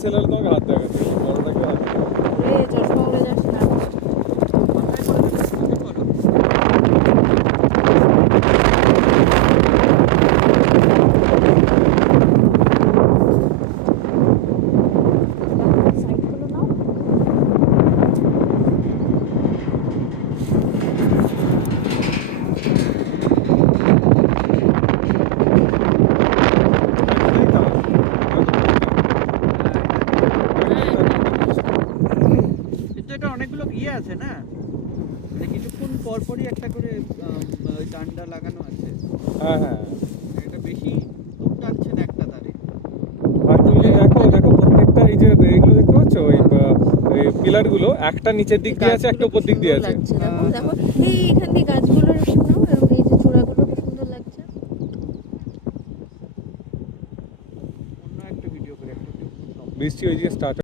Seller তোমাকে হাত দেখাচ্ছে, বড়টাকে হাত দেখাচ্ছে। ওরে চশমা উড়ে যাস না। সাইডগুলো নাও। কিন্তু এটা অনেকগুলো ইয়ে আছে না, মানে কিছুক্ষণ পর পরই একটা করে ওই ডান্ডা লাগানো আছে। হ্যাঁ হ্যাঁ। এটা বেশি দূর টানছে না একটা তারে। আর তুমি যে দেখো দেখো প্রত্যেকটা এই যে এইগুলো দেখতে পাচ্ছ, ওই পিলার গুলো একটা নিচের দিক দিয়ে আছে, একটা উপর দিক দিয়ে আছে। দেখো দেখো এই এখান দিয়ে গাছগুলো শোনো, এই যে চূড়াগুলো কি সুন্দর লাগছে। অন্য একটা ভিডিও করে একটা বৃষ্টি ওইদিকে স্টার্ট